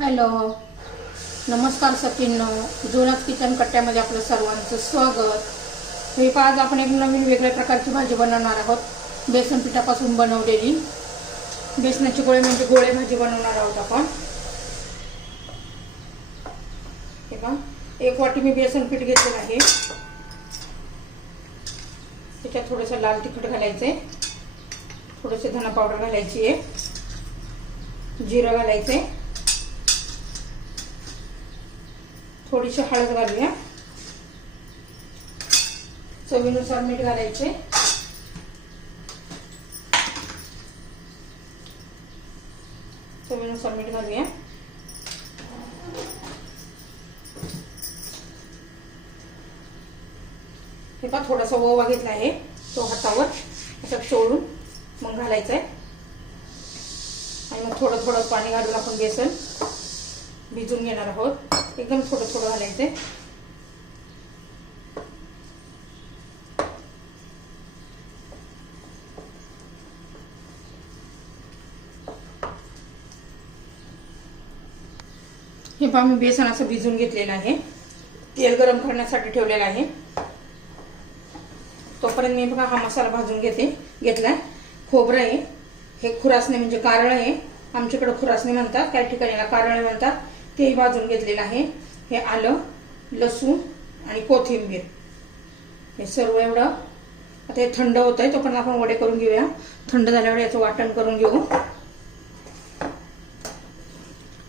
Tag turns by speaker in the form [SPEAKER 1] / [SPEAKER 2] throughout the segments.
[SPEAKER 1] Hello. नमस्कार Sachin जुनच kitchen कट्ट्यामध्ये आपलं सर्वांचं स्वागत. हे आज आपण एक नवीन वेगळ्या प्रकारची भाजी बनवणार आहोत. बेसन पिठापासून बनवलेली. बेसनाची गोळे म्हणजे गोळे भाजी बनवणार आहोत आपण. हे पहा एक वाटी मी बेसन पीठ घेतलेलं आहे. त्याच्यात थोडंसं लाल तिखट घालायचं आहे थोडेसे धना पावडर घालायची आहे जिरं घालायचं आहे थोडीशी हळद घालूया. चवीनुसार मीठ घालायचे. चवीनुसार मीठ घालूया. हे का थोडासा ओवा घेतला आहे तो हातावर. असं चोळून मग घालायचा आहे आणि मग थोडं थोडं पाणी घालून आपण बेसन. भिजून घेणार आहोत. एकदम थोडं थोडं घालायचंय. हे पहा मी बेसन असं भिजून घेतलेलं आहे. तेल गरम करण्यासाठी ठेवलेलं आहे. तोपर्यंत मी बघा हा मसाला भाजून घेते घेतलाय. खोबरं आहे. हे खुरासणे म्हणजे कारळ आहे. आमच्याकडे खुरासणे म्हणतात. काही ठिकाणी कारळ कारळे म्हणतात. तेही भाजून घेतलेलं आहे. हे आलं लसूण आणि कोथिंबीर. हे सर्व एवढं आता हे थंड होत आहे तोपर्यंत आपण वडे करून घेऊया. थंड झाल्यावर याचं वाटण करून घेऊ.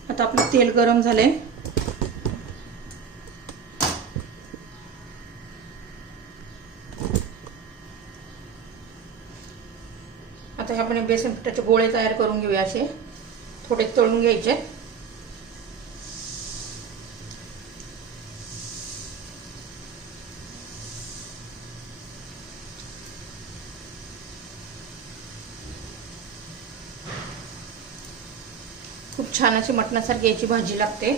[SPEAKER 1] आता आपलं तेल गरम झालंय. आता हे आपण बेसन पिठाचे गोळे तयार करून घेऊया असे. थोडे तळून घ्यायचे. खूप छान अशी मटणासारखी याची भाजी लागते.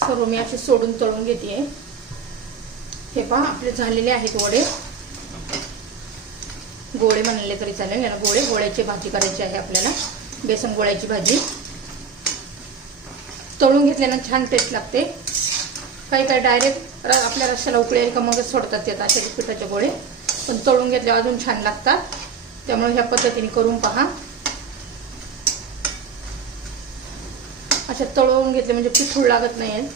[SPEAKER 1] सर्व मी असे सोडून तळून घेते हे पहा आपले झालेले आहेत वडे. गोळे म्हणले तरी चालेल याला गोळे गोळ्याची भाजी करायची आहे आपल्याला बेसन गोळ्याची भाजी. तळून घेतल्यानं छान टेस्ट लागते. काही काही डायरेक्ट आपल्या रश्याला उकळी का मगच सोडतात येतात अशा पिठाचे गोळे. पण तळून घेतल्यावर अजून छान लागतात. त्यामुळे ह्या पद्धतीने करून पहा. अशा तळवून घेतले म्हणजे पिठूळ लागत नाही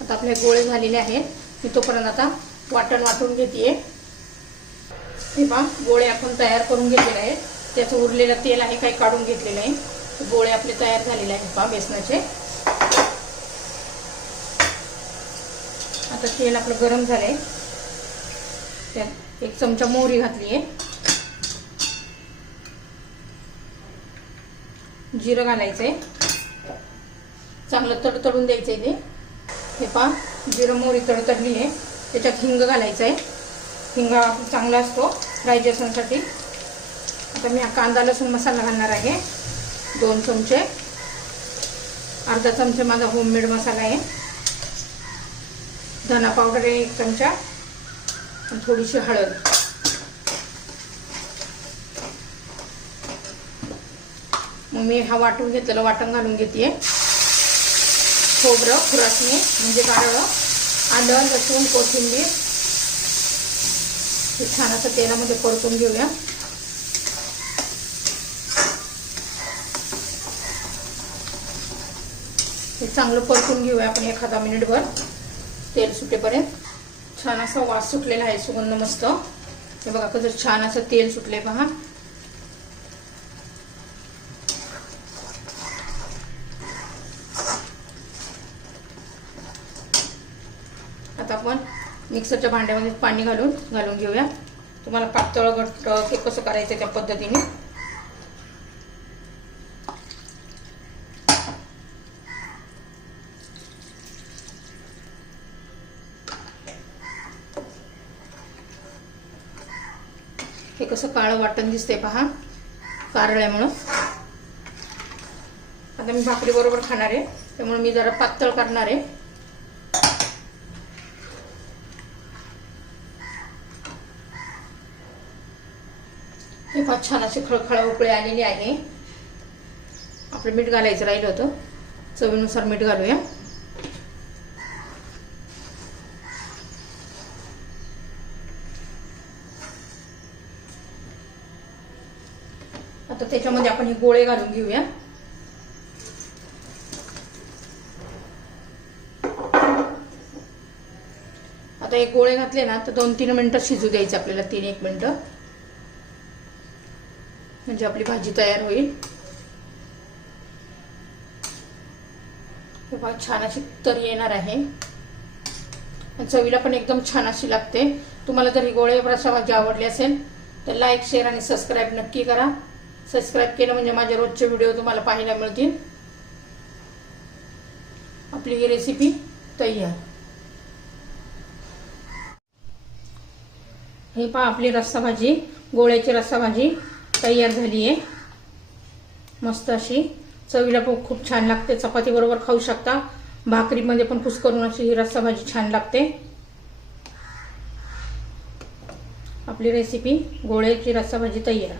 [SPEAKER 1] आता आपले गोळे झालेले आहेत. मी तोपर्यंत आता वाटण वाटून घेते हे पहा गोळे आपण तयार करून घेतलेले आहेत. त्याचं उरलेलं तेल आहे काही काढून घेतलेलं आहे. गोळे आपले तयार झालेले आहेत पहा बेसनाचे. आता तेल आपलं गरम झालंय. त्यात एक चमचा मोहरी घातली आहे जिरं घालायचंय. चांगलं तडतडून द्यायचंय ते. हे पहा जिरं मोहरी तडतडली आहे त्याच्यात हिंग घालायचं आहे हिंग चांगला असतो डायजेशनसाठी आता मी कांदा लसूण मसाला घालणार आहे. दोन चमचे. अर्धा चमचे माझा होममेड मसाला आहे. धना पावडर एक चमचा थोडीशी हळद. मग मी हा वाटून घेतलेला वाटण घालून घेते खोबरं खुरासणी म्हणजे कारळं आलं लसूण कोथिंबीर. हे छान असं तेलामध्ये परतून घेऊया. हे चांगलं परतून घेऊया आपण एखादा मिनिटभर. तेल सुटेपर्यंत छान असा वास सुटलेला आहे सुगंध मस्त. हे बघा कसं छान असं तेल सुटले पहा. आता आपण मिक्सरच्या भांड्यामध्ये पाणी घालून घालून घेऊया. तुम्हाला पातळ घट्ट हे कसं करायचं त्या पद्धतीने. हे कसं काळं वाटण दिसते पहा. कारळ आहे म्हणून. आता मी भाकरीबरोबर खाणार आहे. त्यामुळे मी जरा पातळ करणार आहे. हे फार छान असे खळखळ उकळी आलेली आहे. आपलं मीठ घालायचं राहिलं होतं. चवीनुसार मीठ घालूया. आता त्याच्यामध्ये आपण हे गोळे घालून घेऊया. आता हे गोळे घातले ना तर दोन तीन मिनटं शिजू द्यायचे आपल्याला तीन एक मिनटं. म्हणजे आपली भाजी तयार होईल. हे छान अशी तरी येणार आहे. आणि चवीला पण एकदम छान अशी लागते. तुम्हाला जर ही गोळे रसा भाजी आवडली असेल तर लाईक शेअर आणि सबस्क्राईब नक्की करा. सबस्क्राईब केलं म्हणजे माझे रोजचे व्हिडिओ तुम्हाला पाहायला मिळतील. आपली ही रेसिपी तयार. हे पहा आपली रस्सा भाजी गोळ्याची रस्सा भाजी तयार झाली आहे. मस्त अशी चवीला पण खूप छान लागते. चपाती बरोबर खाऊ शकता. भाकरीमध्ये पण करून अशी ही रस्सा भाजी छान लागते. आपली रेसिपी गोळ्याची रस्सा भाजी तयार.